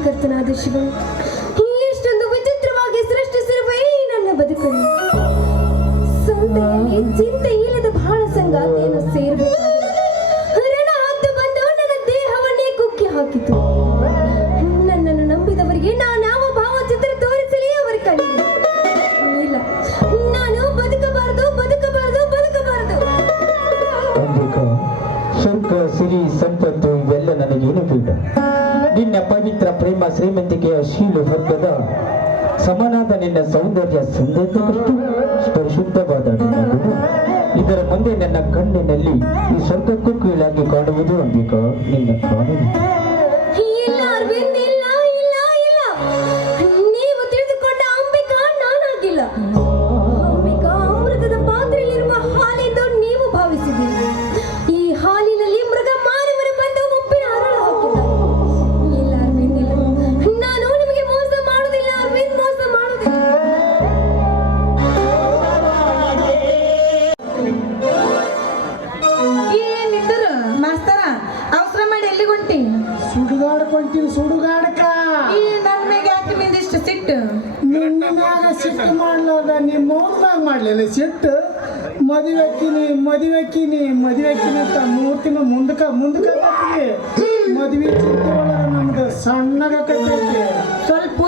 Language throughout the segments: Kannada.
ಸೃಷ್ಟಿಕರ್ತನಾದ ಶಿವ ಎಷ್ಟೊಂದು ವಿಚಿತ್ರವಾಗಿ ಸೃಷ್ಟಿಸಿರುವ ಈ ನನ್ನ ಬದುಕನ್ನು ಸಂತೆಯಲ್ಲಿ ಚಿಂತೆ ಇಲ್ಲದ ಬಹಳ ಸಂಗಾತಿಯನ್ನು ಸೇರಬೇಕಾದರೆ ರಣ ಹದ್ದು ಬಂದು ನನ್ನ ದೇಹವನ್ನೇ ಕುಕ್ಕಿ ಹಾಕಿತು. ನನ್ನನ್ನು ನಂಬಿದವರಿಗೆ ನಾನಾವ ಭಾವಚಿತ್ರ ತೋರಿಸಲಿ ಅವರ ಕಣ್ಣಿಗೆ ಇಲ್ಲ. ನಾನು ಬದುಕಬಾರದು ಬದುಕಬಾರದು ಬದುಕಬಾರದು. ಸ್ವರ್ಗ ಸಿರಿ ಸಂಪತ್ತು ಇವೆಲ್ಲ ನನಗೇನು ಬೇಡ. ನಿನ್ನ ಪವಿತ್ರ ಪ್ರೇಮ ಶ್ರೀಮಂತಿಕೆಯ ಶೀಲು ವರ್ಗದ ಸಮನಾದ ನಿನ್ನ ಸೌಂದರ್ಯ ಸಂದೇಶಕ್ಕಷ್ಟು ಪರಿಶುದ್ಧವಾದ ನಿನ್ನ ಗುಣ ಇದರ ಮುಂದೆ ನನ್ನ ಕಣ್ಣಿನಲ್ಲಿ ಈ ಸ್ವರ್ಗಕ್ಕೂ ಕೀಳಾಗಿ ಕಾಣುವುದು ಅಂಬಿಕ ನಿನ್ನ ಕಾಣುವುದು. ಇಲ್ಲ ಅರವಿಂದ್, ಇಲ್ಲ ಇಲ್ಲ ಇಲ್ಲ, ನೀವು ತಿಳಿದುಕೊಂಡ ಅಂಬಿಕಾ ನಾನಾಗಿಲ್ಲ. ಅಂಬಿಕಾ ಅಮೃತದ ಪಾತ್ರೆಯಲ್ಲಿರುವ ಹಾಲೆಂದು ನೀವು ಭಾವಿಸಿದ್ದೀರಿ. ಈ ಹಾಲಿನಲ್ಲಿ ಮೃಗ ಮಾನವರು ಬಂದು ಉಪ್ಪಿನ ಹರಳು ಹಾಕಿದ್ದಾರೆ. ಇಲ್ಲ ಅರವಿಂದ್, ಇಲ್ಲ, ನಾನು ನಿಮಗೆ ಮೋಸ ಮಾಡುವುದಿಲ್ಲ ಅರವಿಂದ್, ಮೋಸ ಮಾಡುವುದಿಲ್ಲ. ಏನಿದ್ದರು ಮಾಸ್ತರ ಅವಸರ ಮಾಡಿ ಎಲ್ಲಿಗೆ ಹೊಂಟಿ? ಸುಡುಗಾಡ್ಕೊಂತೀನಿ ಸುಡುಗಾಡಕ. ಈ ನನ್ನ ಮೇಲೆ ಯಾಕೆ ನಿಂದಿಷ್ಟು ಸಿಟ್ಟು? ನಿನ್ನ ಮ್ಯಾಗ ಸಿಟ್ಟು ಮಾಡ್ಲಾರ್ದ ನಿಮ್ಮ ಮೌನ್ಯಾಗ ಮಾಡ್ಲಿಲ್ಲ ಸಿಟ್ಟು. ಮದುವೆಕ್ಕಿನಿ ಅಂತ 3 ತಿಂಗಳು ಮುಂದಕ್ಕೆ ಮದುವೆ ಚಿಂತೆ ಒಳಗೆ ನಮ್ದು ಸಣ್ಣಗೈತಿ. ಸ್ವಲ್ಪ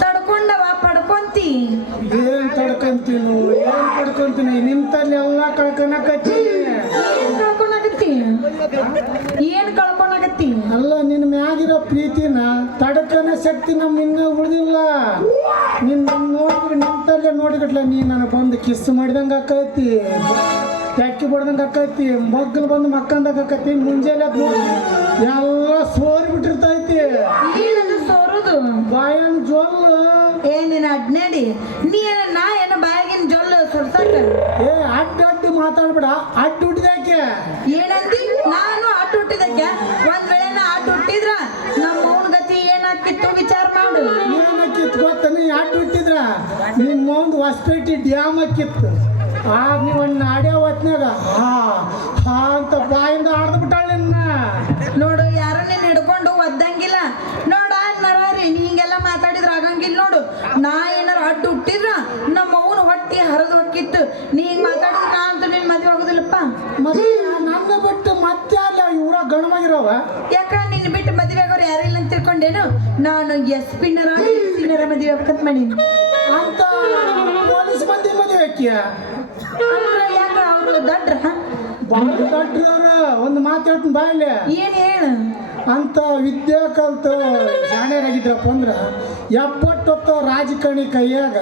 ತಡ್ಕೊಂಡವ ಪಡ್ಕೊಂತಿ. ಏನ್ ತಡ್ಕೊಂತೀನಿ ನಿಂತಲ್ಲಿ ಎಲ್ಲ ಕಳ್ಕೊಳಕತ್ತಿ. ಏನ್ ಕಳ್ಕೊಳಕತ್ತಿ? ಅಲ್ಲ ನಿನ್ನ ಮ್ಯಾಗಿರೋ ಪ್ರೀತಿನ ತಡ್ಕನ ಶಕ್ತಿ ನಮ್ಮ ಇನ್ನೂ ಉಳಿದಿಲ್ಲ. ನಿನ್ನ ನೋಡಿದ್ರೆ ನಿಂತಲ್ಲೇ ನೋಡಿಗಟ್ಲ ನೀ ನನಗೆ ಬಂದು ಕಿಸ್ ಮಾಡಿದಂಗೆ ಆಕೈತಿ, ತೆಕ್ಕಿ ಬಡ್ದಂಗೆ ಆಕೈತಿ, ಮಗ್ಗಲು ಬಂದು ಮಕ್ಕಂದಾಗ ಆಕೈತಿ. ಮುಂಜಾನೆ ಎಲ್ಲ ಸೋರಿ ಬಿಟ್ಟಿರ್ತೈತಿ. ಏನದು ಸೋರುದು? ಬಾಯನ್ ಜೊಲ್ಲು. ಏನಿನ ಅಡ್ನೇಡಿ ನೀನ ನಾ ಏನ ಬಾಯಾಗಿನ ಜೊಲ್ಲು ಸೊರ್ಸಾಕ? ಏ ಅಡ್ಡ ಮಾತಾಡ್ಬೇಡ. ಅಡ್ಡ ಹುಟ್ಟಿದಾಕೆ ಏನಂದಿ? ನಾನು ಅಡ್ಡ ಹುಟ್ಟಿದಕ್ಕೆ ಒಂದ್ ವೇಳೆ ನಾ ಅಡ್ಡ ಹುಟ್ಟಿದ್ರ ನಮ್ಮ ಅವನ ಗತಿ ಏನಾಕಿತ್ತು ವಿಚಾರ ಮಾಡು. ಏನಕ್ಕಿತ್ತು ಗೊತ್ತ? ನೀ ಅಡ್ಡ ಹುಟ್ಟಿದ್ರ ನಿಮ್ಮ ಒಂದು ಹೊಸಪೇಟೆ ಡ್ಯಾಮ್ ಹಾಕಿತ್ತು. ನೀವು ನಾಡ್ಯ ಹೊತ್ನಾಗ ಹಾ ಅಂತ ಬಾಯಿಂದ ಆಡ್ದು ಬಿಟ್ಟಾಳ ನಿನ್ನ. ನೋಡು, ಯಾರು ನೀನ್ ಹಿಡ್ಕೊಂಡು ಒದ್ದಂಗಿಲ್ಲ ನೋಡ. ನರಾರಿ ನೀ ಹಿಂಗೆಲ್ಲ ಮಾತಾಡಿದ್ರ ಆಗಂಗಿಲ್ಲ ನೋಡು. ನಾ ಏನಾರ ಅಡ್ಡ ಹುಟ್ಟಿದ್ರ ನಮ್ಮ ಅವನ ಹೊಟ್ಟಿ ಹರಿದು ಹೊಕ್ಕಿತ್ತು. ನೀ ಹಿಂಗ್ ಮಾತಾಡಿದ್ರ ನಾ ಅಂತ ನಿನ್ ಮದ್ವೆ ಆಗುದಿಲ್ಲಪ್ಪ. ಮತ್ತೆ ನನ್ನ ಬಿಟ್ಟು ಮತ್ತೆ ಅಲ್ಲ ಇವ್ರ ಗಣವಾಗಿರವ. ಯಾಕ ನಿನ್ ಬಿಟ್ಟು ಮದ್ವೆ ಆಗೋರು ಯಾರಿಲ್ಲ ಅಂತ ತಿಳ್ಕೊಂಡೇನು? ನಾನು SP ನರ ಮದ್ವೆ ಆಗ್ಬೇಕಂತ ಮಾಡೀನಿ ಅಂತ ಪೊಲೀಸ್ ಮಂದಿ ಮದುವೆ ಹಾಕಿಯ. ಅಂದ್ರ ಯಾಕ ಅವ್ರು ದಡ್ರ? ಬಾಳ ದೊಡ್ಡವ್ರ. ಒಂದು ಮಾತು ಹೇಳ್ತೀನಿ ಬಾಯಿಲೆ. ಏನ್ ಹೇಳ? ಅಂತ ವಿದ್ಯಾ ಕಲ್ತು ಜಾಣ್ಯರಾಗಿದ್ರಪ್ಪ ಅಂದ್ರ 70 ರಾಜಕಾರಣಿ ಕೈಯಾಗ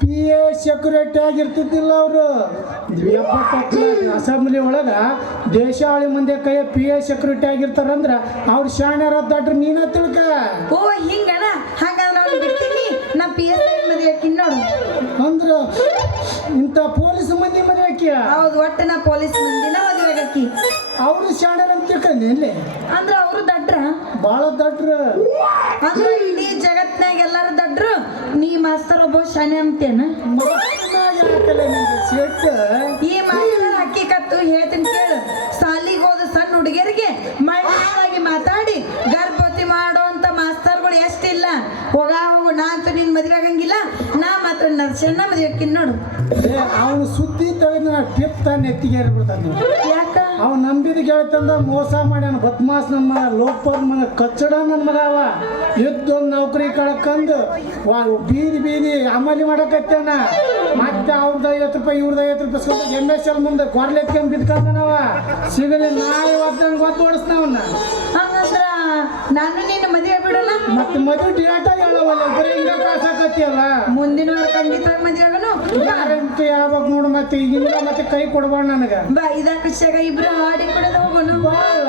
PA ಸೆಕ್ಯೂರಿಟಿ ಆಗಿರ್ತಿದ್ದಿಲ್ಲ ಅವರು. 70 ಅಸೆಂಬ್ಲಿ ಒಳಗ ದೇಶಾಳಿ ಮಂದಿ ಕೈಯ PA ಸೆಕ್ಯೂರಿಟಿ ಆಗಿರ್ತಾರಂದ್ರ ಅವ್ರು ಶಾಣ್ಯರ ದಡ್ರ ನೀನ ತಿಳ್ಕ. ಓ ಹಿಂಗಣ? ಹಾಗಾದ್ರೆ ನಾನು ಬಿಡ್ತೀನಿ. ನಾ PSI ಮದ್ವೆ ಹಾಕಿನ್ ನೋಡು. ಅಂದ್ರ ಇಂಥ ಪೊಲೀಸ್ ಮಂದಿ ಮದುವೆ ಹಾಕಿಯ? ಹೌದು, ಒಟ್ಟು ನಾ ಪೊಲೀಸ್ ಮಂದಿನ ಮದ್ವೆ ಹಾಕಿ. ಅವ್ರು ಶಾಣ್ಯರ ಅಂತ ತಿಳ್ಕೊಂಡಿ ಇಲ್ಲಿ. ಅಂದ್ರ ಅವ್ರು ದಡ್ರ? ಬಾಳ ದಡ್ರ. ಅಂದ್ರ ಇಡೀ ಜಗತ್ನಾಗ ಎಲ್ಲಾರು ದಡ್ರು, ನೀ ಮಾಸ್ತರ್ ಒಬ್ಬ ಶಾನೆ ಅಂತೇನ? ಈ ಮಾಸ್ತರ್ ಹಕ್ಕಿಕತ್ತು ಹೇಳ್ತೀನಿ ಕೇಳು. ಸಾಲಿಗೆ ಹೋದ ಸಣ್ಣ ಹುಡುಗಿಯರಿಗೆ ಮಣ್ಣಾಗಿ ಮಾತಾಡಿ ಗರ್ಭವತಿ ಮಾಡೋ ಅಂತ ಮಾಸ್ತರ್ಗಳು ಎಷ್ಟಿಲ್ಲ. ಹೋಗು, ನಾ ಅಂತೂ ನಿನ್ ಮದ್ವೆ ಆಗಂಗಿಲ್ಲ. ನಾ ಮಾತ್ರ ನರ್ಸಣ್ಣ ಮದ್ವೆ ಹಾಕಿನ್ ನೋಡು. ಅವನು ಸುದ್ದಿ ತೆಗೆದ ಟಿಪ್ ತಾನು ಎತ್ತಿಗೆ ಬಿಡ್ತಾನೆ. ಯಾಕ? ಅವ್ನು ನಂಬಿದ ಗೆಳತಂದ ಮೋಸ ಮಾಡ್ಯಾನ. ಬದ್ಮಾಸ್ ನನ್ನ ಮಗ, ಲೋಪರ್ ಮಗ, ಕಚ್ಚಡ ನನ್ನ ಮಗ. ಅವ ಎದ್ದೊಂದು ನೌಕರಿ ಕಳ್ಕಂದು ಬೀದಿ ಅಮಲಿ ಮಾಡಕತ್ತಾನ. ಮತ್ತೆ ಅವ್ರದ್ದು 50 ರೂಪಾಯಿ ಇವ್ರದ್ದು 50 ರೂಪಾಯಿ MSL ಮುಂದೆ ಕೊರ್ಲೆತ್ಕೊಂಡ್ ಬಿದ್ಕೊಂಡನವ. ಸಿಗಲಿ ನಾಯಿ ಒದ್ದಂಗೆ ಒದ್ದು ಓಡಿಸ್ನವನ್ನ. ಹಂಗಂದ್ರ ನಾನು ನಿನ್ನ ಮದುವೆ ಬಿಡಲ್ಲ. ಮತ್ತೆ ಮದುವೆ ಡೇಟ ಹೇಳವಲ್ಲ, ಬರೀ ಹಿಂಗ ಕಾಸಕತ್ತಿಯಲ್ಲ. ಮುಂದಿನ ವಾರ ಖಂಡಿತವಾಗಿ ಮದುವೆ ಆಗೋನು. ಗ್ಯಾರಂಟಿ ಯಾವಾಗ ನೋಡು. ಮತ್ತೆ ಈಗಿಂದ ಮತ್ತೆ ಕೈ ಕೊಡ್ಬಾರ ನನಗ. ಬಾ, ಇದ ಖುಷಿಯಾಗ ಇಬ್ರು ಹಾಡಿ ಕೊಡೋದ ಹೋಗೋನು. ಬಾಳ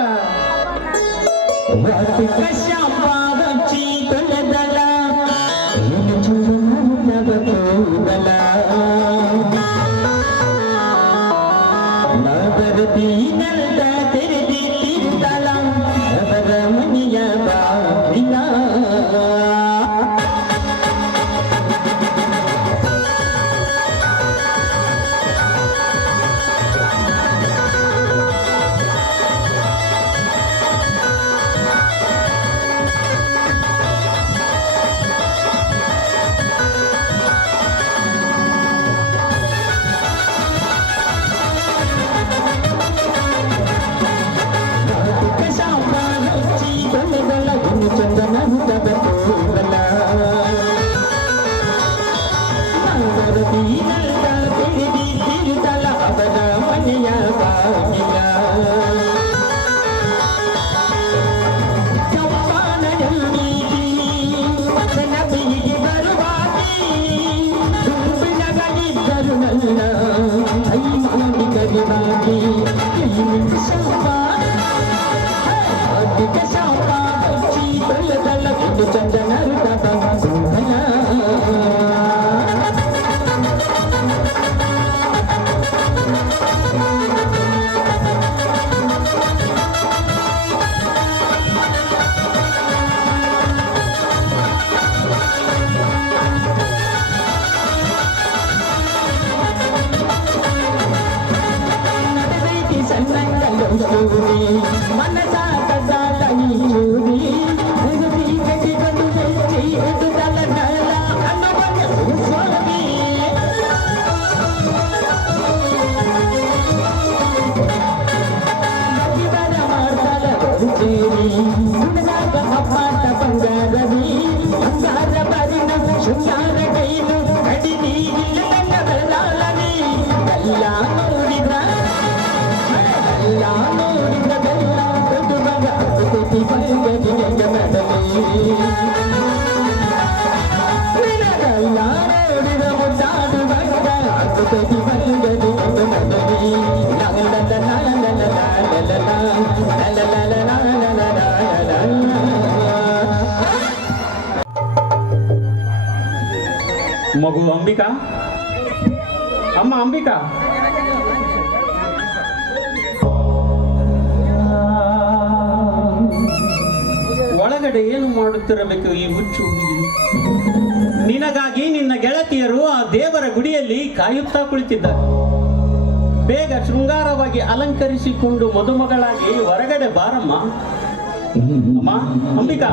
ಮಗು ಅಂಬಿಕಾ, ಅಮ್ಮ ಅಂಬಿಕಾ, ಒಳಗಡೆ ಏನು ಮಾಡುತ್ತಿರಬೇಕು ಈ ಹುಚ್ಚು ಹುಡುಗಿ? ನಿನಗಾಗಿ ನಿನ್ನ ಗೆಳತಿಯರು ಆ ದೇವರ ಗುಡಿಯಲ್ಲಿ ಕಾಯುತ್ತಾ ಕುಳಿತಿದ್ದಾರೆ. ಬೇಗ ಶೃಂಗಾರವಾಗಿ ಅಲಂಕರಿಸಿಕೊಂಡು ಮದುಮಗಳಾಗಿ ಹೊರಗಡೆ ಬಾರಮ್ಮ. ಅಮ್ಮ ಅಂಬಿಕಾ,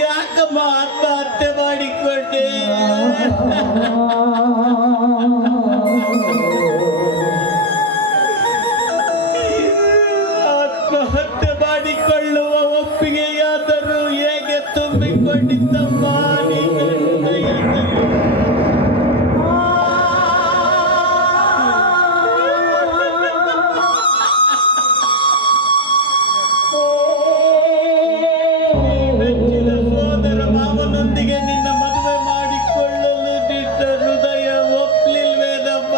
ಯಾಕಮ್ಮ ಆತ್ಮಹತ್ಯೆ ಮಾಡಿಕೊಂಡೆ? ಆತ್ಮಹತ್ಯೆ ಮಾಡಿಕೊಳ್ಳುವ ಒಪ್ಪಿಗೆಯಾದರೂ ಹೇಗೆ ತುಂಬಿಕೊಂಡಿದ್ದಮ್ಮ ನೀನು? ಸೋದರ ಮಾವನೊಂದಿಗೆ ನಿನ್ನ ಮದುವೆ ಮಾಡಿಕೊಳ್ಳಲು ನಿನ್ನ ಹೃದಯ ಒಪ್ಪಲಿಲ್ವೇನಮ್ಮ?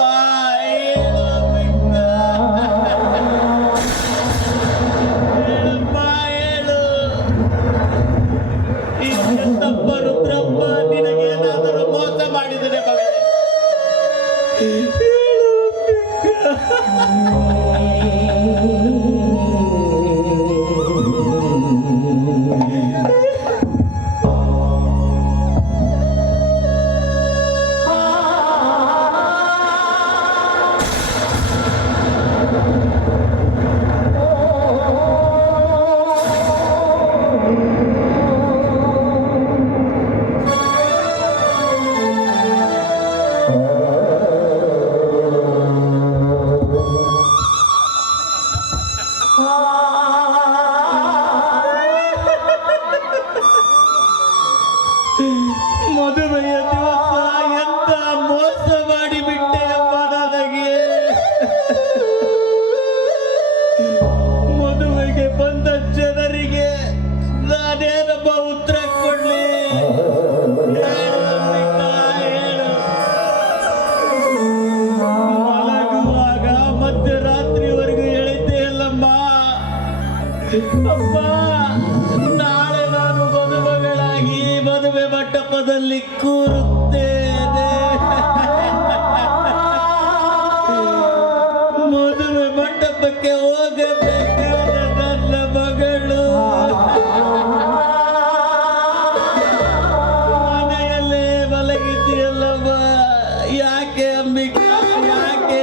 ಹೇಳಮ್ಮ, ಹೇಳು. ಇನ್ನೊಬ್ಬ ರುದ್ರಪ್ಪ ನಿನಗೇನಾದರೂ ಮೋಸ ಮಾಡಿದರೆ ಮಗಳೇ? ಮದುವೆಯ ದಿವಸ ಎಂತ ಮೋಸ ಮಾಡಿಬಿಟ್ಟೆ ಅಮ್ಮ ನನಗೆ. ಮದುವೆಗೆ ಬಂದ ಜನರಿಗೆ ನಾನೇನಮ್ಮ ಉತ್ತರ ಕೊಡ್ಲಿ? ಹೇಳು. ಮಲಗುವಾಗ ಮಧ್ಯರಾತ್ರಿವರೆಗೂ ಹೇಳಿದ್ದೆ ಅಲ್ಲಮ್ಮ, ಅಮ್ಮ ನಾಳೆ ನಾನು ಮದುಮಗಳಾಗಿ ಮಂಟಪದಲ್ಲಿ ಕೂರುತ್ತೇನೆ. ಮದುವೆ ಮಂಟಪಕ್ಕೆ ಹೋಗಬೇಕಾದ ನನ್ನ ಮಗಳು ಮನೆಯಲ್ಲೇ ಮಲಗಿದ್ದೀಯಲ್ಲಮ್ಮ. ಯಾಕೆ ಅಂಬಿಕಾ, ಯಾಕೆ?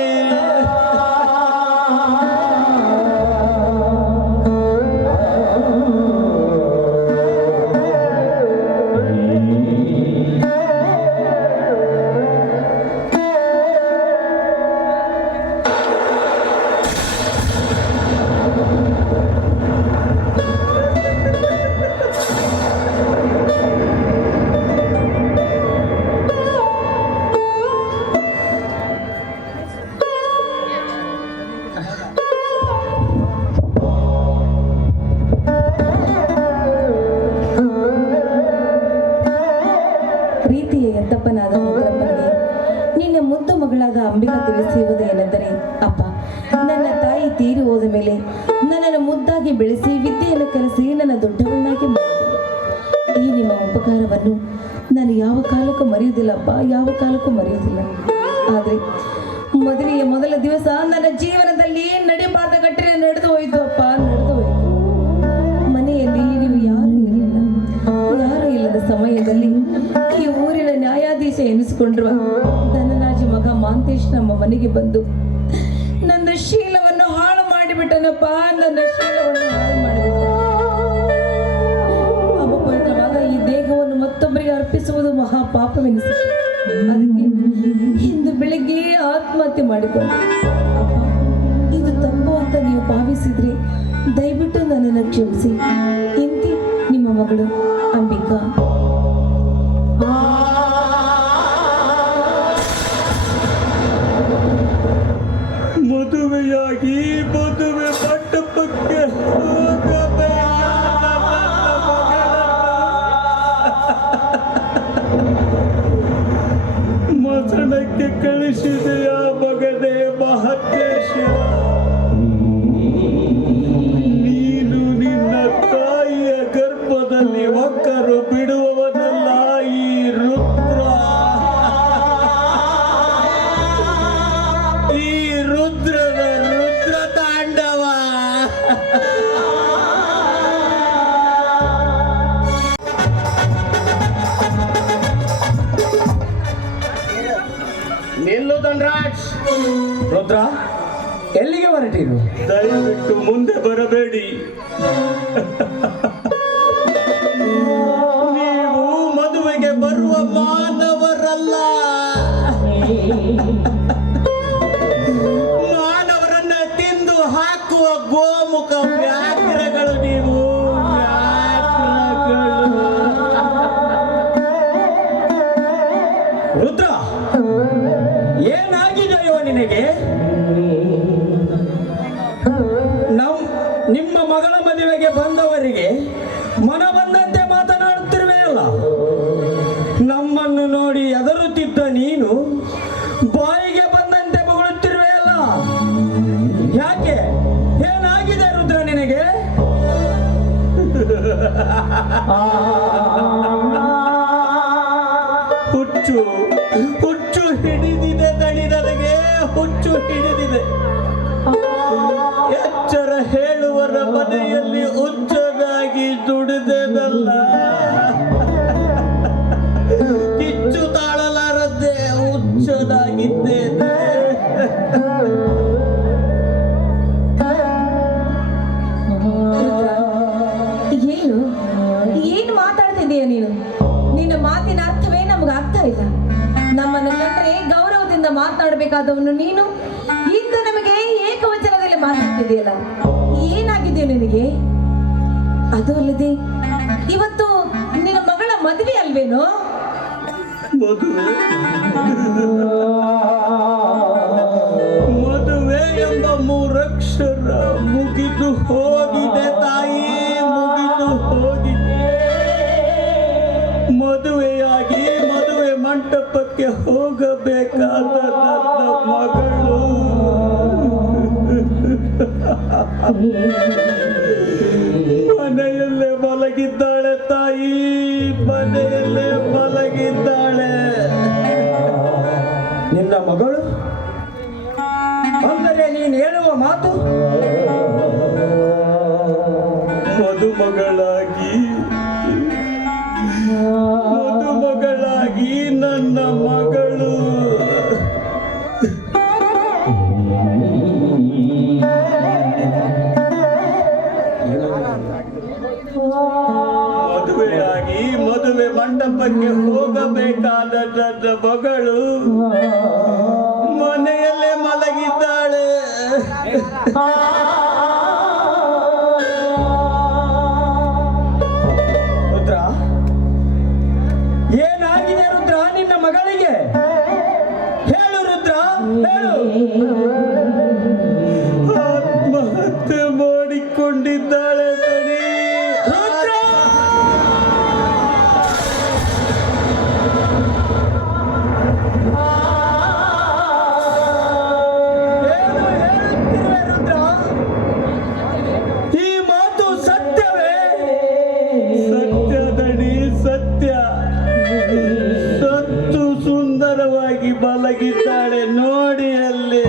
ಪ್ರೀತಿಯ ಎತ್ತಪ್ಪನಾದ ರುದ್ರಪ್ಪನಿಗೆ ನಿನ್ನ ಮುದ್ದು ಮಗಳಾದ ಅಂಬಿಕಾ ತಿಳಿಸುವುದೇನೆಂದರೆ, ಅಪ್ಪ, ನನ್ನ ತಾಯಿ ತೀರಿ ಹೋದ ಮೇಲೆ ನನ್ನನ್ನು ಮುದ್ದಾಗಿ ಬೆಳೆಸಿ ವಿದ್ಯೆಯನ್ನು ಕಲಿಸಿ ನನ್ನ ದೊಡ್ಡವನ್ನಾಗಿ ಮಾಡಿ ಈ ನಿಮ್ಮ ಉಪಕಾರವನ್ನು ನಾನು ಯಾವ ಕಾಲಕ್ಕೂ ಮರೆಯುವುದಿಲ್ಲಪ್ಪ, ಯಾವ ಕಾಲಕ್ಕೂ ಮರೆಯುವುದಿಲ್ಲ. ಆದರೆ ಮದುವೆಯ ಮೊದಲ ದಿವಸ ನನ್ನ ಜೀವನದಲ್ಲಿ ನಡೆಬಾರ್ದ ಘಟನೆ ನಡೆದು ಹೋಯಿತು ಅಪ್ಪ, ನಡೆದು ಹೋಯಿತು. ಮನೆಯಲ್ಲಿ ನೀವು ಯಾರೂ ಇರಲಿಲ್ಲ. ಯಾರೂ ಇಲ್ಲದ ಸಮಯದಲ್ಲಿ ಈ ಊರಿನ ನ್ಯಾಯಾಧೀಶ ಎನಿಸಿಕೊಂಡಿರುವ ಧನರಾಜ ಮಗ ಮಾಂತೇಶ್ ನಮ್ಮ ಮನೆಗೆ ಬಂದು ನನ್ನ ಶೀಲವನ್ನು ಹಾಳು ಮಾಡಿಬಿಟ್ಟನಪ್ಪ, ನನ್ನ ಶೀಲವನ್ನು ಹಾಳು ಮಾಡಿಬಿಟ್ಟ. ಅಪವಿತ್ರವಾದ ಈ ದೇಹವನ್ನು ಮತ್ತೊಬ್ಬರಿಗೆ ಅರ್ಪಿಸುವುದು ಮಹಾಪಾಪವೆನಿಸಿತು. ಅದಕ್ಕೆ ಇಂದು ಬೆಳಿಗ್ಗೆ ಆತ್ಮಹತ್ಯೆ ಮಾಡಿಕೊಂಡೆ. ಅಪ್ಪ, ಇದು ತಪ್ಪು ಅಂತ ನೀವು ಭಾವಿಸಿದ್ರೆ ದಯವಿಟ್ಟು ನನ್ನನ್ನು ಕ್ಷಮಿಸಿ. ಇಂತಿ ನಿಮ್ಮ ಮಗಳು ಅಂಬಿಕಾ. ಮದುವೆಯಾಗಿ ಮದುವೆ ಮಂಟಪಕ್ಕೆ ಹೋಗಬೇಕಾದ ಮಸಣಕ್ಕೆ ಕಳಿಸಿದೆಯ ಮಗನೇ ಮಹಂತೇಶ. ನೀನು ನಿನ್ನ ತಾಯಿಯ ಗರ್ಭದಲ್ಲಿ ಒಕ್ಕರು ಬಿಡುವವನಲ್ಲ ಈ ರುದ್ರ. ಈ ರುದ್ರದ ರುದ್ರ ತಾಂಡವ. ನಿಲ್ಲು ಧನರಾಜ್. ರುದ್ರ, ಎಲ್ಲಿಗೆ ಹೊರಟಿರು? ದಯವಿಟ್ಟು ಮುಂದೆ ಬರಬೇಡಿ. ನೀವು ಮದುವೆಗೆ ಬರುವ ಮಾನವರಲ್ಲ. ಮಾನವರನ್ನ ತಿಂದು ಹಾಕುವ ಗೋಮುಖ ವ್ಯಾಘ್ರಗಳು ನೀವು, ವ್ಯಾಘ್ರಗಳು. ರುದ್ರ, ಏನಾಗಿದೆಯೋ ನಿನಗೆ? ನಿಮ್ಮ ಮಗಳ ಮದುವೆಗೆ ಬಂದವರಿಗೆ ಮನ ಬಂದಂತೆ ಮಾತನಾಡುತ್ತಿರುವೆಯಲ್ಲ. ನಮ್ಮನ್ನು ನೋಡಿ ಎದರುತ್ತಿದ್ದ ನೀನು ಬಾಯಿಗೆ ಬಂದಂತೆ ಬೊಗಳುತ್ತಿರುವೆಯಲ್ಲ. ಯಾಕೆ? ಏನಾಗಿದೆ ರುದ್ರ ನಿನಗೆ? ಹುಚ್ಚು ಹುಚ್ಚು ಹಿಡಿದಿದೆ ದಣಿ, ನನಗೆ ಹುಚ್ಚು ಹಿಡಿದಿದೆ. ಎಚ್ಚರ ಹೇಳುವರ ಮನೆಯಲ್ಲಿ ಹುಚ್ಚನಾಗಿ ದುಡಿದೆನಲ್ಲ. ಕಿಚ್ಚು ತಾಳಲಾರದೆ ಹುಚ್ಚನಾಗಿದ್ದೇನೆ. ಏನು ಏನು ಮಾತಾಡ್ತಿದ್ದೀಯ ನೀನು? ನಿನ್ನ ಮಾತಿನ ಅರ್ಥವೇ ನಮ್ಗೆ ಅರ್ಥ ಇಲ್ಲ. ನಮ್ಮನ್ನು ಕಂಡ್ರೆ ಗೌರವದಿಂದ ಮಾತನಾಡಬೇಕಾದವನು ನೀನು ಇಂದು ನಮಗೆ ಏಕವಚನದಲ್ಲಿ ಮಾತಾಡ್ತಿದೆಯಲ್ಲ. ಏನಾಗಿದೆ ನಿನಗೆ? ಅದು ಅಲ್ಲದೆ ಇವತ್ತು ನಿನ್ನ ಮಗಳ ಮದುವೆ ಅಲ್ವೇನೋ? ಮದುವೆ ಎಂಬ ಮೂರಕ್ಷರ ಮುಗಿದು ಹೋಗಿದೆ ತಾಯಿ, ಮುಗಿದು ಹೋಗಿದೆ. ಮದುವೆಯಾಗಿ ಮದುವೆ ಮಂಟಪಕ್ಕೆ ಹೋಗಬೇಕಾದ ನನ್ನ ಮಗಳು ಮನೆಯಲ್ಲೇ ಮಲಗಿದ್ದಾಳೆ ತಾಯಿ, ಮನೆಯಲ್ಲೇ ಮಲಗಿ ಮದುವೆಯಾಗಿ ಮದುವೆ ಮಂಟಪಕ್ಕೆ ಹೋಗಬೇಕಾದ ನನ್ನ ಮಗಳು ಮನೆಯಲ್ಲೇ ಮಲಗಿದ್ದಾಳೆ. ರುದ್ರ, ಏನಾಗಿದೆ ರುದ್ರ ನಿನ್ನ ಮಗಳಿಗೆ? ಹೇಳು ರುದ್ರ, ಹೇಳು. ಆತ್ಮಹತ್ಯೆ ಮಾಡಿಕೊಂಡಿದ್ದಾಳೆ ಕಣಿ. ರುದ್ರ, ಏನು ಹೇಳುತ್ತಿರುವೆ ರುದ್ರ? ಈ ಮಾತು ಸತ್ಯವೇ? ಸತ್ಯ ದಣಿ, ಸತ್ಯ. ಸತ್ತು ಸುಂದರವಾಗಿ ಮಲಗಿದ್ದಾಳೆ ನೋಡಿ ಅಲ್ಲಿ.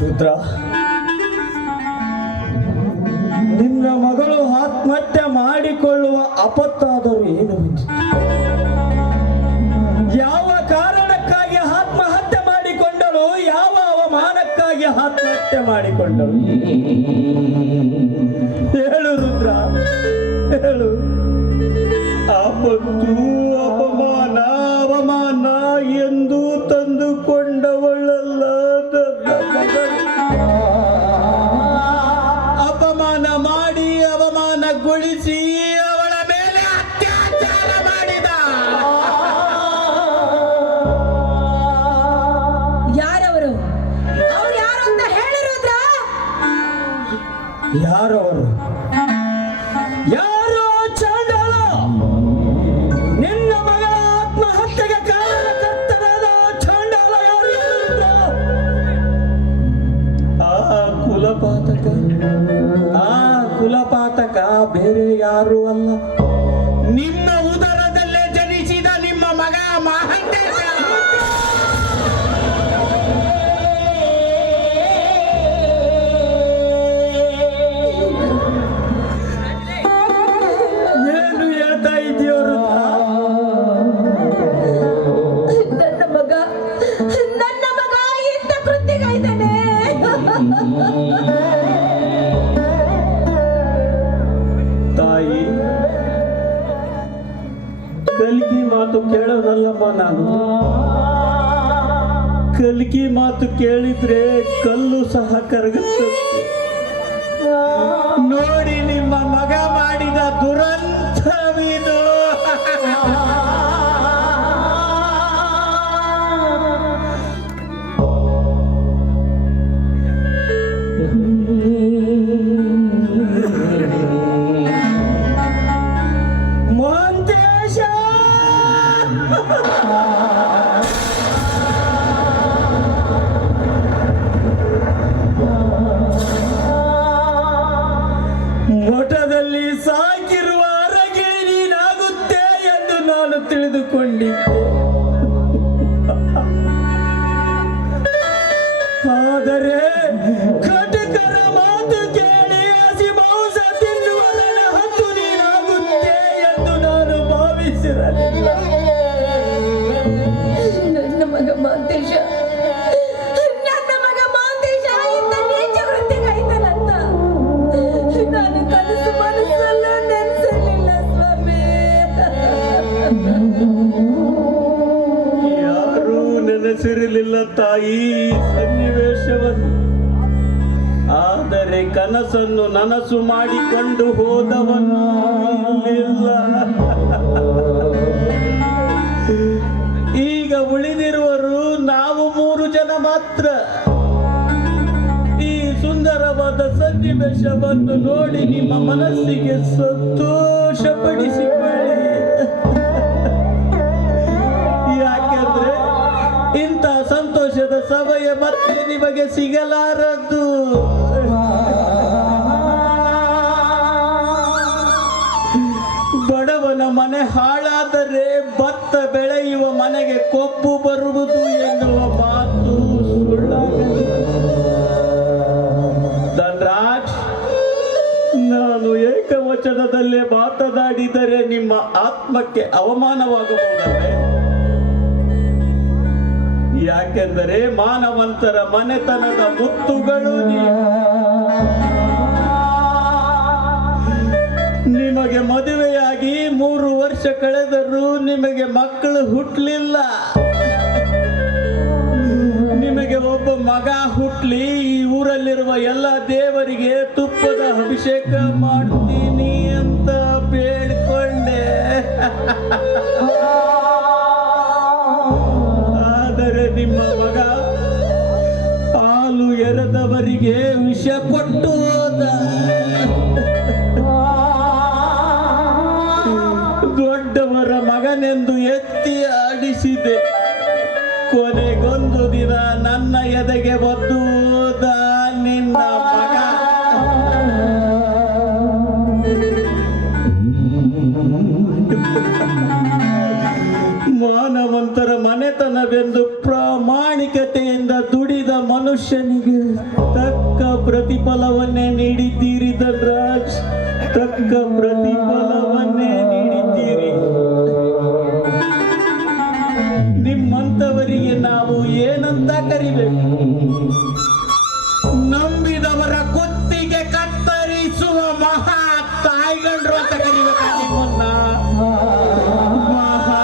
ರುದ್ರ, ನಿನ್ನ ಮಗಳು ಆತ್ಮಹತ್ಯೆ ಮಾಡಿಕೊಳ್ಳುವ ಆಪತ್ತಾದರೂ ಏನು ಹೊಂದಿತು? ಯಾವ ಕಾರಣಕ್ಕಾಗಿ ಆತ್ಮಹತ್ಯೆ ಮಾಡಿಕೊಂಡಳು? ಯಾವ ಅವಮಾನಕ್ಕಾಗಿ ಆತ್ಮಹತ್ಯೆ ಮಾಡಿಕೊಂಡಳು? ಹೇಳು ರುದ್ರ, ಹೇಳು. ಆಪತ್ತು, ಅಪಮಾನ, ಅವಮಾನ ಎಂದು ತಂದುಕೊಂಡವಳಲ್ಲ ನನ್ನ ಮಗಳು. ಅಪಮಾನ ಮಾಡಿ ಅವಮಾನಗೊಳಿಸಿ ಅವಳ ಮೇಲೆ ಅತ್ಯಾಚಾರ ಮಾಡಿದ. ಯಾರವರು? ಅವ್ರು ಯಾರು ಅಂತ ಹೇಳಿರುದ್ರ? ಯಾರವರು? ಯಾರೋ ಚಾಂಡಾಲ, ನಿನ್ನ ಮಗಳ ಆತ್ಮಹತ್ಯೆಗೆ ಕಾರಣಕರ್ತನಾದ ಚಾಂಡಾಲ ಯಾರು? ಕುಲಪಾತಕ ಬೇರೆ ಯಾರು ಅಲ್ಲ, ನಿಮ್ಮ ಉದರದಲ್ಲೇ ಜನಿಸಿದ ನಿಮ್ಮ ಮಗ ಮಹಾಂತೇಶ. ಏನು ಹೇಳ್ತಾ ಇದೆಯೋ ರುದ್ರ? ನನ್ನ ಮಗ ಇಂಥ ಕೃತ್ಯಗೈದಾನೆ. ತಾಯಿ, ಕಲ್ಕಿ ಮಾತು ಕೇಳೋದಲ್ಲಮ್ಮ ನಾನು. ಕಲ್ಕಿ ಮಾತು ಕೇಳಿದ್ರೆ ಕಲ್ಲು ಸಹ ಕರಗುತ್ತೆ. ನೋಡಿ ನಿಮ್ಮ ಮಗ ಮಾಡಿದ ದುರಂತವಿದು. ಮಹಂತೇಶ, ಮಠದಲ್ಲಿ ಸಾಕಿರುವ ಅರಗಿಳಿ ನೀನಾಗುತ್ತೆ ಎಂದು ನಾನು ತಿಳಿದುಕೊಂಡಿದ್ದೆ. ಆದರೆ ಕಟಕರ ಮಾತು ಕೇಳಿ ಹಸಿ ಮಾಂಸ ತಿನ್ನುವ ಹತ್ತು ನೀನಾಗುತ್ತೆ ಎಂದು ನಾನು ಭಾವಿಸಿರಲಿಲ್ಲ. ನನ್ನ ಮಗ ಮಾಂತೇಶ ಇಂಥ ನೀಚ ಕೃತ್ಯಗೈದಾನಂತ ನಾನು ಕನಸು ಮನಸ್ಸಲ್ಲೂ ನೆನೆಸಿರ್ಲಿಲ್ಲ ಸ್ವಾಮಿ. ಯಾರೂ ನೆನೆಸಿರಲಿಲ್ಲ ತಾಯಿ ಸನ್ನಿವೇಶವನ್ನು. ಆದರೆ ಕನಸನ್ನು ನನಸು ಮಾಡಿಕೊಂಡು ಹೋದವನು ಇಲ್ಲಿಲ್ಲ. ಈಗ ಉಳಿದಿರುವರು ನಾವು 3 ಜನ ಮಾತ್ರ. ಸನ್ನಿವೇಶವನ್ನು ನೋಡಿ ನಿಮ್ಮ ಮನಸ್ಸಿಗೆ ಸಂತೋಷಪಡಿಸಿಕೊಳ್ಳಿ. ಯಾಕೆಂದ್ರೆ ಇಂಥ ಸಂತೋಷದ ಸಮಯ ಮತ್ತೆ ನಿಮಗೆ ಸಿಗಲಾರದು. ಬಡವನ ಮನೆ ಹಾಳಾದರೆ ಭತ್ತ ಬೆಳೆಯುವ ಮನೆಗೆ ಕೊಬ್ಬು ಬರುವುದು ಎನ್ನುವ ಮಾತು ಸುಳ್ಳಾಗದು. ಧನರಾಜ್, ನಾನು ಏಕವಚನದಲ್ಲೇ ಮಾತನಾಡಿದರೆ ನಿಮ್ಮ ಆತ್ಮಕ್ಕೆ ಅವಮಾನವಾಗಬಹುದಲ್ಲೇ? ಯಾಕೆಂದರೆ ಮಾನವಂತರ ಮನೆತನದ ಮುತ್ತುಗಳು ನೀವು. ನಿಮಗೆ ಮದುವೆಯಾಗಿ 3 ವರ್ಷ ಕಳೆದರೂ ನಿಮಗೆ ಮಕ್ಕಳು ಹುಟ್ಟಲಿಲ್ಲ. ನಿಮಗೆ ಒಬ್ಬ ಮಗ ಹುಟ್ಲಿ, ಈ ಊರಲ್ಲಿರುವ ಎಲ್ಲ ದೇವರಿಗೆ ತುಪ್ಪದ ಅಭಿಷೇಕ ಮಾಡ್ತೀನಿ ಅಂತ ಬೇಡಿಕೊಂಡೆ. ಆದರೆ ನಿಮ್ಮ ಮಗ ಹಾಲು ಎರೆದವರಿಗೆ ವಿಷ ಕೊಟ್ಟು ಹೋದ. ದೊಡ್ಡವರ ಮಗನೆಂದು ಎತ್ತಿ ಆಡಿಸಿದೆ. ಕೊನೆಗೊಂದು ದಿನ ನನ್ನ ಎದೆಗೆ ಒದ್ದು ಹೋದ ನಿನ್ನ ಮಗ. ಮಾನವಂತರ ಮನೆತನವೆಂದು ಪ್ರಾಮಾಣಿಕತೆಯಿಂದ ದುಡಿದ ಮನುಷ್ಯನಿಗೆ ತಕ್ಕ ಪ್ರತಿಫಲವನ್ನೇ ನೀಡಿದ್ದೀರಿ ಧನರಾಜ್, ತಕ್ಕ ಪ್ರತಿಫಲವನ್ನೇ ನೀಡಿದ್ದೀರಿ. ನಿಮ್ಮಂಥವರಿಗೆ ನಾವು ಏನಂತ ಕರಿಬೇಕು? ನಂಬಿದವರ ಕುತ್ತಿಗೆ ಕತ್ತರಿಸುವ ಮಹಾ ತಾಯಿಗಂಡ್ರು ಅಂತ ಕರಿಬೇಕ ನಿಮ್ಮನ್ನ? ಮಹಾ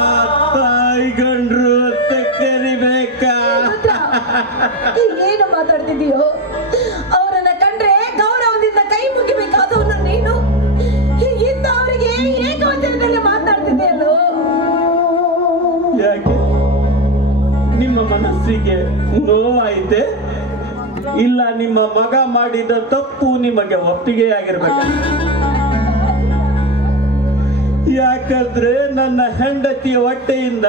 ತಾಯಿಗಂಡ್ರು ಅಂತ ಕರಿಬೇಕಾ? ಏನು ಮಾತಾಡ್ತಿದೀಯೋ? ಅವರನ್ನ ಕಂಡ್ರೆ ಗೌರವದಿಂದ ಕೈ ಮುಗಿಬೇಕಾದವನು ನೀನು. ಇಂತ ಅವರಿಗೆ ಏಕವಚನದಲ್ಲಿ ಮಾತಾಡ್ತಿದ್ದೀಯಲ್ಲೋ? ಯಾಕೆ ನಿಮ್ಮ ಮನಸ್ಸಿಗೆ ನೋವಾಯಿತೆ? ಇಲ್ಲ ನಿಮ್ಮ ಮಗ ಮಾಡಿದ ತಪ್ಪು ನಿಮಗೆ ಒಪ್ಪಿಗೆಯಾಗಿರ್ಬೇಕು. ಯಾಕಂದ್ರೆ ನನ್ನ ಹೆಂಡತಿಯ ಹೊಟ್ಟೆಯಿಂದ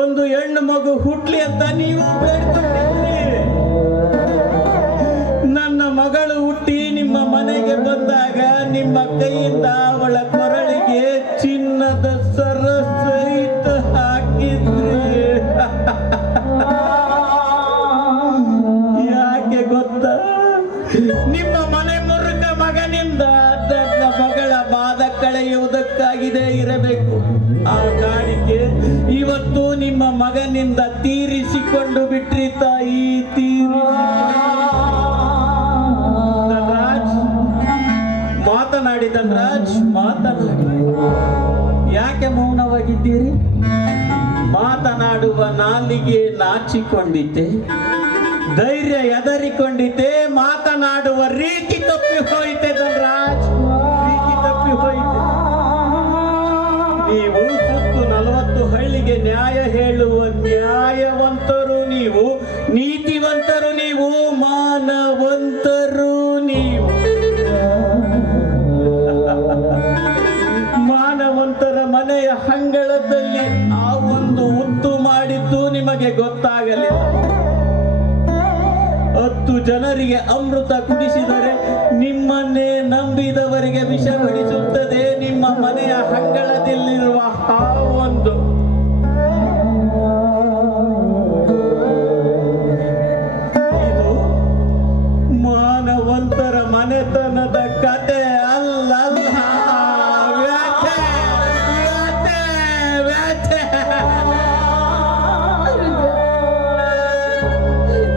ಒಂದು ಹೆಣ್ಣು ಮಗು ಹುಟ್ಲಿ ಅಂತ ನೀವು ಬೇಡ್ಕೊಂಡಿದ್ರಿ. ನನ್ನ ಮಗಳು ಹುಟ್ಟಿ ನಿಮ್ಮ ಮನೆಗೆ ಬಂದಾಗ ನಿಮ್ಮ ಕೈಯಿಂದ ಅವಳ ಕೊರಳಿಗೆ ಚಿನ್ನದ ಸರ ಸಹಿತ ಹಾಕಿದ್ರಿ. ಯಾಕೆ ಗೊತ್ತಾ? ನಿಮ್ಮ ಮನೆ ಮುರುಕ ಮಗನಿಂದ ನನ್ನ ಮಗಳ ಬಾಧ ಕಳೆಯುವುದಕ್ಕಾಗಿದೆ ಇರಬೇಕು. ಆ ಕಾಣಿಕೆ ಇವತ್ತು ನಿಮ್ಮ ಮಗನಿಂದ ತೀರಿಸಿಕೊಂಡು ಬಿಟ್ರಿ ತಾಯಿ, ಧನರಾಜ್ ಮಾತನಾಡಿ. ಧನರಾಜ್ ಮಾತನಾಡಿ. ಯಾಕೆ ಮೌನವಾಗಿದ್ದೀರಿ? ಮಾತನಾಡುವ ನಾಲಿಗೆ ನಾಚಿಕೊಂಡಿದ್ದೆ, ಧೈರ್ಯ ಎದರಿಕೊಂಡಿದ್ದೆ, ಮಾತನಾಡುವ ರೀತಿ ತಪ್ಪಿ ಹೋಯಿತೆ ಧನರಾಜ್, ರೀತಿ ತಪ್ಪಿ ಹೋಯಿತೆ. ನೀವು ಸುತ್ತು 40 ಹಳ್ಳಿಗೆ ನ್ಯಾಯ ಹೇಳುವ ನ್ಯಾಯವಂತರು ನೀವು, ನೀತಿವಂತರು ನೀವು, ಮಾನವಂತರು ನೀವು. ಮಾನವಂತರ ಮನೆಯ ಹಂಗಳದಲ್ಲಿ ಆ ಒಂದು ಉತ್ತು ಮಾಡಿದ್ದು ನಿಮಗೆ ಗೊತ್ತಾಗಲಿಲ್ಲ. 10 ಜನರಿಗೆ ಅಮೃತ ಕುಡಿಸಿದರೆ ನಿಮ್ಮನ್ನೇ ನಂಬಿದವರಿಗೆ ವಿಷ ಬಡಿಸುತ್ತದೆ ನಿಮ್ಮ ಮನೆಯ ಹಂಗಳದಲ್ಲಿರುವ ಹಾವೊಂದು. ಇದು ಮಾನವಂತರ ಮನೆತನದ ಕತೆ ಅಲ್ಲಲ್ಲ. ವ್ಯಾಥೆ, ವ್ಯಾಥೆ, ವ್ಯಾಥೆ.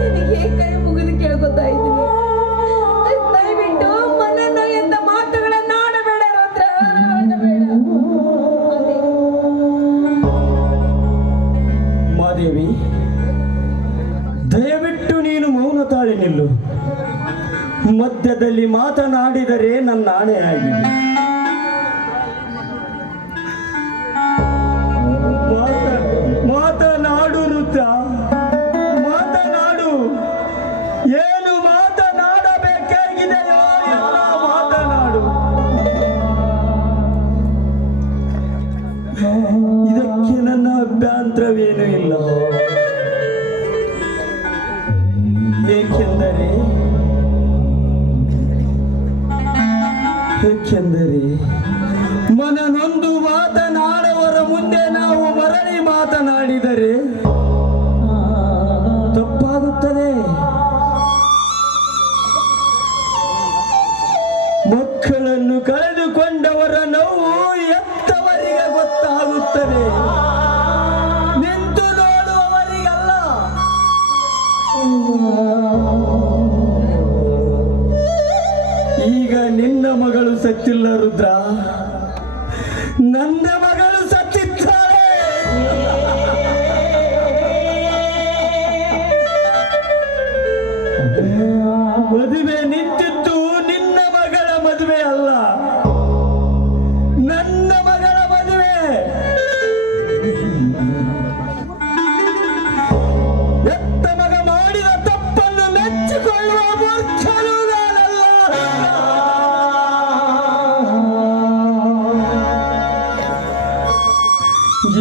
ನಿನಗೆ ಕೈ ಮುಗಿದು ಕೇಳ್ಕೊತಾ ಇದ್ದೀನಿ, ದಯವಿಟ್ಟು ಮನನ ಎಂತ ಮಾತುಗಳನ್ನ ಆಡಬೇಡ ರುದ್ರ, ಆಡಬೇಡ. ಮಾದೇವಿ, ದಯವಿಟ್ಟು ನೀನು ಮೌನ ತಾಳಿ ನಿಲ್ಲು. ಮಧ್ಯದಲ್ಲಿ ಮಾತನಾಡಿದರೆ ನನ್ನ ಆಣೆಯಾಗಿ. ಮಾತನಾಡು ರುದ್ರ, ಮಾತನಾಡು. ಏನು ಮಾತನಾಡಬೇಕಾಗಿದೆಯೋ ಏಕೆಂದರೆ ಮನನೊಂದು ಮಾತನಾಡುವರ ಮುಂದೆ ನಾವು ಮರಳಿ ಮಾತನಾಡಿದರೆ ತಪ್ಪಾಗುತ್ತದೆ. ಮಕ್ಕಳನ್ನು ಕಳೆದುಕೊಂಡವರ ನೋವು ಎತ್ತವರಿಗೆ ಗೊತ್ತಾಗುತ್ತದೆ, ನಿಂತು ನೋಡುವವರಿಗಲ್ಲ. ಈಗ ನಿನ್ನ ಮಗಳು ಸತ್ತಿಲ್ಲ ರುದ್ರ, ನನ್ನ ಮಗಳು ಸತ್ತಿದ್ದಾಳೆ. ಮದುವೆ ನಿಂತಿದ್ದು ನಿನ್ನ ಮಗಳ ಮದುವೆ ಅಲ್ಲ, ನನ್ನ ಮಗಳ ಮದುವೆ. ಎತ್ತ ಮಗ ಮಾಡಿದ ತಪ್ಪನ್ನು ಮೆಚ್ಚಿಕೊಳ್ಳುವ ಮೂರ್ಖನು ನಾನಲ್ಲ.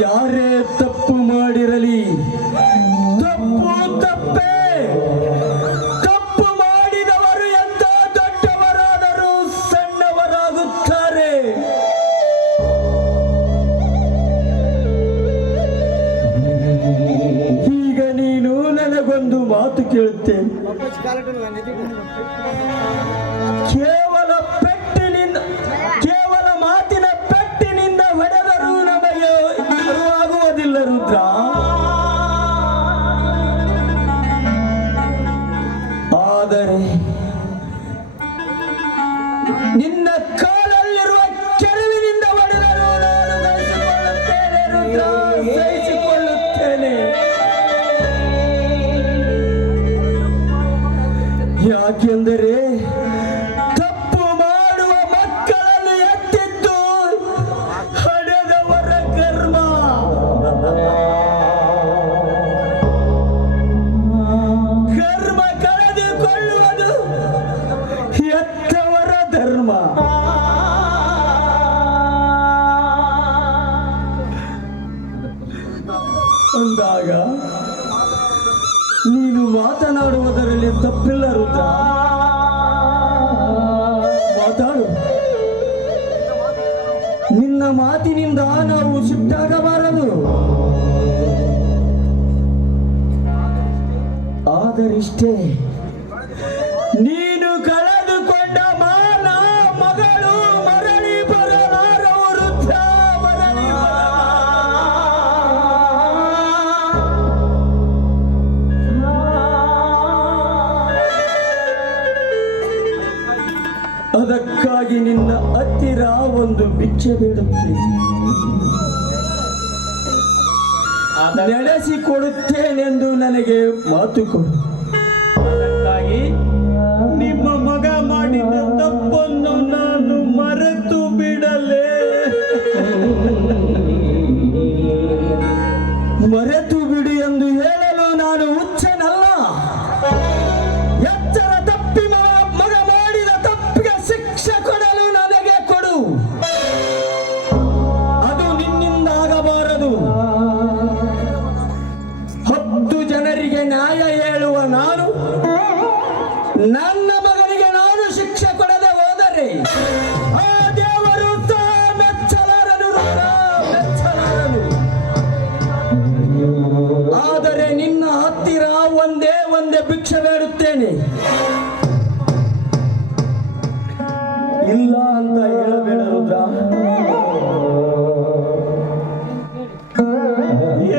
ಯಾರೇ ತಪ್ಪು ಮಾಡಿರಲಿ, ತಪ್ಪು ತಪ್ಪೇ. ತಪ್ಪು ಮಾಡಿದವರು ಎಂತ ದೊಡ್ಡವರಾದರೂ ಸಣ್ಣವರಾಗುತ್ತಾರೆ. ಈಗ ನೀನು ನನಗೊಂದು ಮಾತು ಕೇಳುತ್ತೇನೆ. ಕೇವಲ ಪೆಟ್ಟಿನಿಂದ, ಕೇವಲ ಮಾತಿನ ಪೆಟ್ಟಿನಿಂದ ಹೊಡೆದರೂ ನಮಗೆ ಅರಿವಾಗುವುದಿಲ್ಲ ರುದ್ರ. ಆದರೆ ನಿನ್ನ ಕಾಲಲ್ಲಿರುವ ಕೆರವಿನಿಂದ ಹೊಡೆದರೂ ನಾನು ಸಹಿಸಿಕೊಳ್ಳುತ್ತೇನೆ ರುದ್ರ, ಸಹಿಸಿಕೊಳ್ಳುತ್ತೇನೆ. ಯಾಕೆಂದರೆ ತಪ್ಪು ಮಾಡುವ ಮಕ್ಕಳನ್ನು ಎತ್ತಿದ್ದು ಹಡೆದವರ ಕರ್ಮ. ಕರ್ಮ ಕಳೆದುಕೊಳ್ಳುವುದು ಎತ್ತವರ ಧರ್ಮ. ಅಂದಾಗ ನೀನು ಮಾತನಾಡುವುದರಲ್ಲಿ ತಪ್ಪಿಲ್ಲ ರುದ್ರ, ಮಾತಾಡು. ನಿನ್ನ ಮಾತಿನಿಂದ ನಾವು ಸಿಟ್ಟಾಗಬಾರದು. ಆದರಿಷ್ಟೇ, ನೀನು ಕಳೆದುಕೊಂಡ ಮಾನ ಮಗಳು ಮರಳಿ ಬರಲಾರವು ರುದ್ರ, ಮರಳಿ ಅದಕ್ಕಾಗಿ ನಿನ್ನ ಹತ್ತಿರ ಒಂದು ಭಿಕ್ಷೆ ಬೇಡುತ್ತೇನೆ, ನಡೆಸಿಕೊಡುತ್ತೇನೆಂದು ನನಗೆ ಮಾತು ಕೊಡು. ಅದಕ್ಕಾಗಿ ನಿಮ್ಮ ಮಗ ಮಾಡಿದ ತಪ್ಪನ್ನು ನಾನು ಮರೆತು ಬಿಡಲೇ? ಮರೆತು ಬಿಡು ಎಂದು ಹೇಳಲು ನಾನು ಹುಚ್ಚನಲ್ಲ. ಎಚ್ಚರ ತಪ್ಪಿ ಮಗ ಮಾಡಿದ ತಪ್ಪಿಗೆ ಶಿಕ್ಷೆ ಕೊಡಲು ನನಗೆ ಕೊಡು. ಅದು ನಿನ್ನಿಂದಾಗಬಾರದು. 10 ಜನರಿಗೆ ನ್ಯಾಯ ಹೇಳುವ ನಾನು ನನ್ನ ಮಗನಿಗೆ ನಾನು ಶಿಕ್ಷೆ ಕೊಡದೆ ಹೋದರೆ ಆ ದೇವರು ಸಹ ಮೆಚ್ಚಲಾರನು, ಮೆಚ್ಚಲಾರನು. ಆದರೆ ನಿನ್ನ ಹತ್ತಿರ ಒಂದೇ ಭಿಕ್ಷೆ ಬೇಡುತ್ತೇನೆ. ಇಲ್ಲ ಅಂತ ಹೇಳಬೇಡ ರುದ್ರ.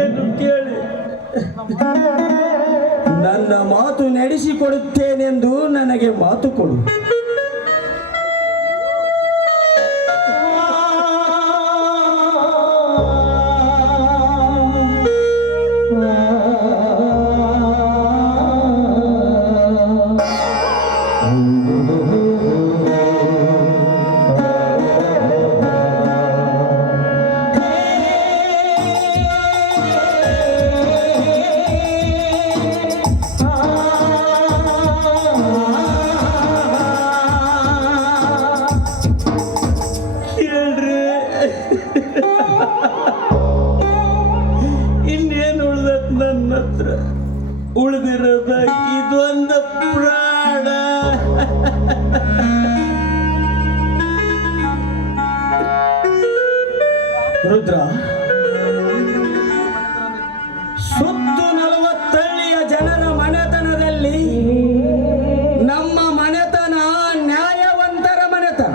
ಏನು ಕೇಳಿ, ನನ್ನ ಮಾತು ನಡೆಸಿಕೊಡುತ್ತೇನೆಂದು ನನಗೆ ಮಾತು ಕೊಡು. ಮಾಡ ರುದ್ರ, ಸುತ್ತು 40 ಹಳ್ಳಿಯ ಜನರ ಮನೆತನದಲ್ಲಿ ನಮ್ಮ ಮನೆತನ ನ್ಯಾಯವಂತರ ಮನೆತನ,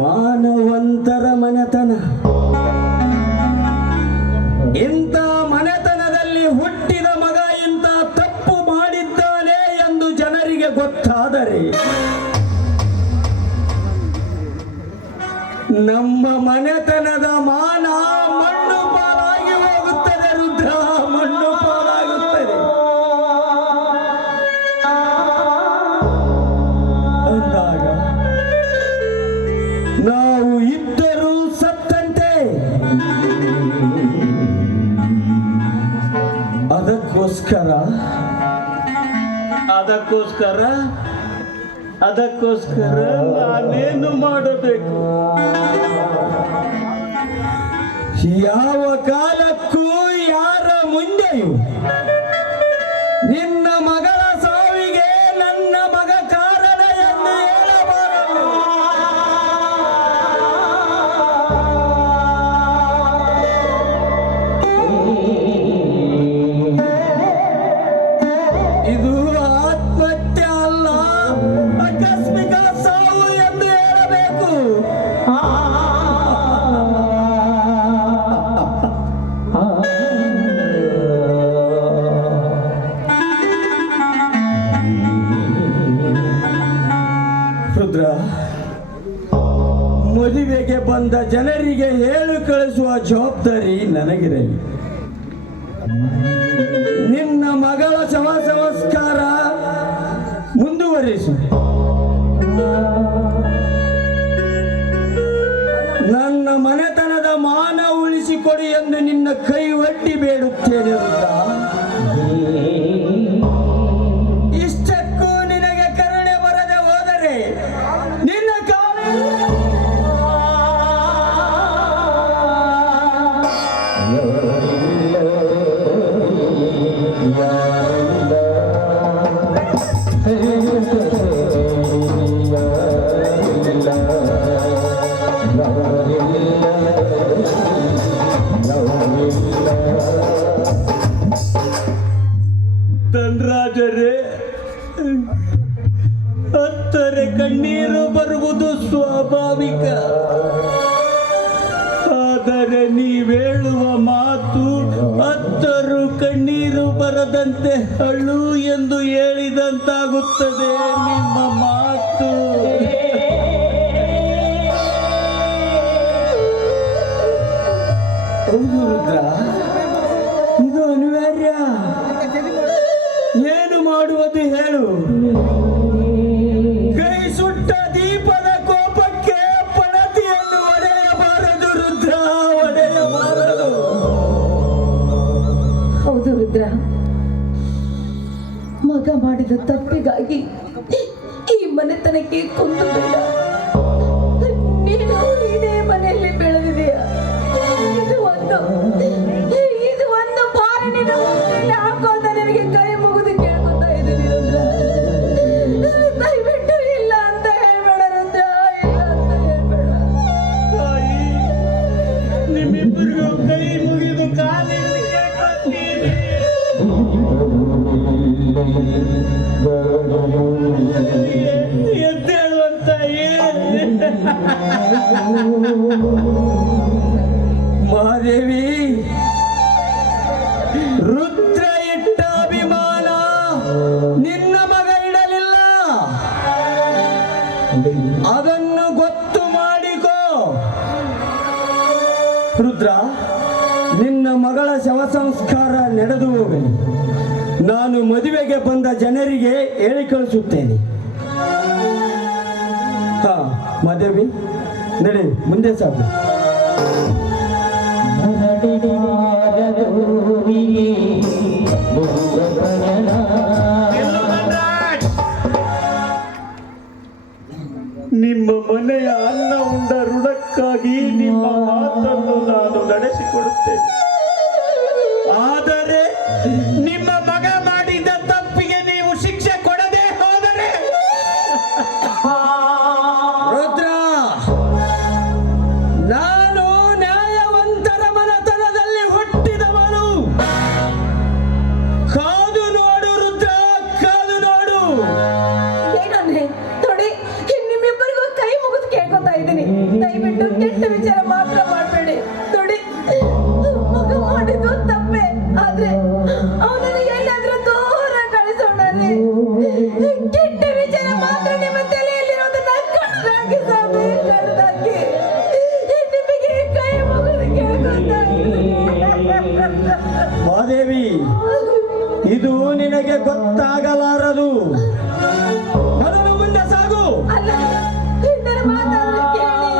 ಮಾನವಂತರ ಮನೆತನ. ಇಂಥ ಮನೆತನದಲ್ಲಿ ಹುಟ್ಟಿದ ಮಗ ಇಂಥ ತಪ್ಪು ಮಾಡಿದ್ದಾನೆ ಎಂದು ಜನರಿಗೆ ಗೊತ್ತಾದರೆ ನಮ್ಮ ಮನೆತನದ ಮಾನ ಮಣ್ಣು ಪಾಲಾಗಿ ಹೋಗುತ್ತದೆ ರುದ್ರ, ಮಣ್ಣು ಪಾಲಾಗುತ್ತದೆ. ಅಂದಾಗ ನಾವು ಇದ್ದರೂ ಸತ್ತಂತೆ. ಅದಕ್ಕೋಸ್ಕರ ನಾನೇನು ಮಾಡಬೇಕು? ಯಾವ ಕಾಲಕ್ಕೂ ಯಾರ ಮುಂದೆಯೂ ನಿನ್ನ ಮಗಳ ಸಾವಿಗೆ ನನ್ನ ಮಗ ಕಾರಣ ಎಂದು ಹೇಳಬಾರದು. ಇದು ಆತ್ಮಹತ್ಯೆ ಅಲ್ಲ, ಆಕಸ್ಮಿಕ ಸಾವು ಎಂದು ಹೇಳಬೇಕು. ರುದ್ರ, ಮದುವೆಗೆ ಬಂದ ಜನರಿಗೆ ಹೇಳು ಕಳಿಸುವ ಜವಾಬ್ದಾರಿ ನನಗಿರಲಿ. ನಿನ್ನ ಮಗಳ ಶವ ಸಂಸ್ಕಾರ ಮುಂದುವರಿಸು. ನನ್ನ ಮನೆತನದ ಮಾನ ಉಳಿಸಿಕೊಡಿ ಎಂದು ನಿನ್ನ ಕೈ ಒಡ್ಡಿ ಬೇಡುತ್ತೇನೆ ರುದ್ರ. ಇಷ್ಟಕ್ಕೂ ನಿನಗೆ ಕರುಣೆ ಬರದೆ ಹೋದರೆ ನಿನ್ನ ಧನರಾಜರೇ, ಅತ್ತರೆ ಕಣ್ಣೀರು ಬರುವುದು ಸ್ವಾಭಾವಿಕ. ಆದರೆ ನೀವೇಳುವ ಮಾತು ಅತ್ತರು ಕಣ್ಣೀರು ಬರದಂತೆ ಅಳು ಎಂದು ಹೇಳಿದಂತಾಗುತ್ತದೆ ನಿಮ್ಮ ಮಾತು. ಹೌದು ರುದ್ರ, ಇದು ಅನಿವಾರ್ಯ. ಏನು ಮಾಡುವುದು ಹೇಳು? ಕೈ ಸುಟ್ಟ ದೀಪದ ಕೋಪಕ್ಕೆ ಪಣತಿಯನ್ನು ಒಡೆಯಬಾರದು ರುದ್ರ, ಒಡೆಯಬಾರದು. ಹೌದು ರುದ್ರ, ಮಗ ಮಾಡಿದ ತಪ್ಪಿಗಾಗಿ ಈ ಮನೆತನಕ್ಕೆ ಕೊಂದು ಬೇಡ. ನೀನು ಇದೇ ಮನೆಯಲ್ಲಿ ಬೆಳೆದಿದೆಯಾ? ಇದು ಒಂದು ಭಾರ ನಿನ್ನ ಹೊಟ್ಟೆಯಲ್ಲಿ ಹಾಕೋದ ನಿನಗೆ ಕೈ ಮುಗಿದು ಕೇಳ್ಕೊತಾ ಇದ್ದೀನಿ ರುದ್ರ. ದಯವಿಟ್ಟು ಇಲ್ಲ ಅಂತ ಹೇಳ್ಬೇಡ ರುದ್ರ, ಇಲ್ಲ ಅಂತ ಹೇಳ್ಬೇಡ. ತಾಯಿ, ನಿಮ್ಮಿಬ್ಬರಿಗೂ ಕೈ ಮುಗಿದು ಕಾಲಿಗೆ ಕೇಳ್ಕೊತೀನಿ. ಎದ್ದೇಳುವಂತ ಮಹಾದೇವಿ, ರುದ್ರ ಇಟ್ಟ ಅಭಿಮಾನ ನಿನ್ನ ಮಗ ಇಡಲಿಲ್ಲ. ಅದನ್ನು ಗೊತ್ತು ಮಾಡಿಕೋ ರುದ್ರ. ನಿನ್ನ ಮಗಳ ಶವ ಸಂಸ್ಕಾರ ನಡೆದು ಹೋಗಲಿ. ನಾನು ಮದುವೆಗೆ ಬಂದ ಜನರಿಗೆ ಹೇಳಿ ಕಳಿಸುತ್ತೇನೆ. ಹಾ ಮಾದೇವಿ, ನಡಿ ಮುಂದೆ ಸಾಕು. ನಿಮ್ಮ ಮನೆಯ ಅನ್ನ ಉಂಡ ಋಣಕ್ಕಾಗಿ ನಿಮ್ಮ ಮಾತನ್ನು ನಾನು ನಡೆಸಿಕೊಡುತ್ತೇನೆ. ಆದರೆ ನಿಮ್ಮ ಮಗ ಮಾಡಿದ ತಪ್ಪಿಗೆ ನೀವು ಶಿಕ್ಷೆ ನಿನಗೆ ಗೊತ್ತಾಗಲಾರದು. ಮೊದಲು ಮುಂದೆ ಸಾಗು. ಅಲ್ಲ ನನ್ನ ಮಾತಾಡೋದು ಕೇಳಿ.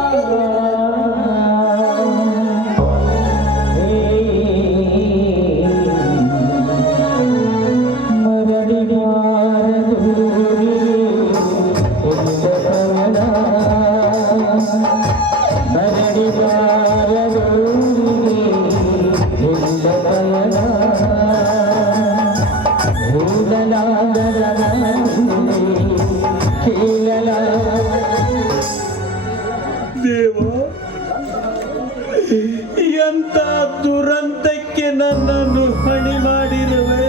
ದೇವ, ಎಂತ ದುರಂತಕ್ಕೆ ನನ್ನನ್ನು ಹಣಿ ಮಾಡಿರುವೆ.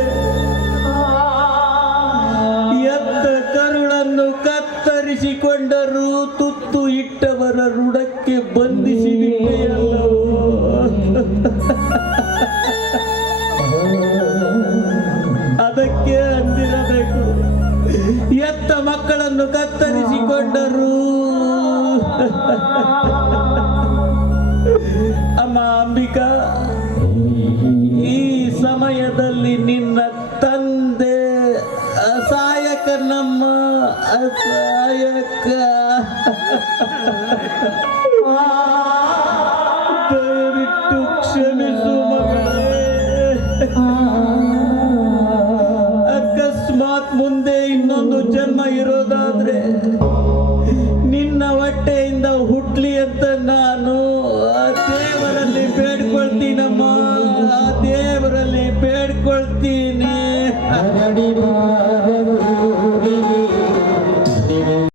ಎತ್ತ ಕರುಳನ್ನು ಕತ್ತರಿಸಿಕೊಂಡರೂ ತುತ್ತು ಇಟ್ಟವರ ಋಣಕ್ಕೆ ಬಂಧಿಸಿ ಬಿಟ್ಟೆಯಲ್ಲವೋ. ಅದಕ್ಕೆ ಅಂದಿರಬೇಕು, ಎತ್ತ ಮಕ್ಕಳನ್ನು ಕತ್ತರಿಸಿಕೊಂಡರೂ. ಅಮ್ಮ ಅಂಬಿಕಾ, ಈ ಸಮಯದಲ್ಲಿ ನಿನ್ನ ತಂದೆ ಅಸಹಾಯಕ, ನಮ್ಮ ಅಸಹಾಯಕ. ದಯವಿಟ್ಟು ಕ್ಷಮಿಸು ಮಗಳೇ. ಅಕಸ್ಮಾತ್ ಮುಂದೆ ಇನ್ನೊಂದು ಜನ್ಮ ಇರೋದಾದ್ರೆ ನಿನ್ನ ಹೊಟ್ಟೆಯಿಂದ ಹುಟ್ಲಿ ಅಂತ ನಾನು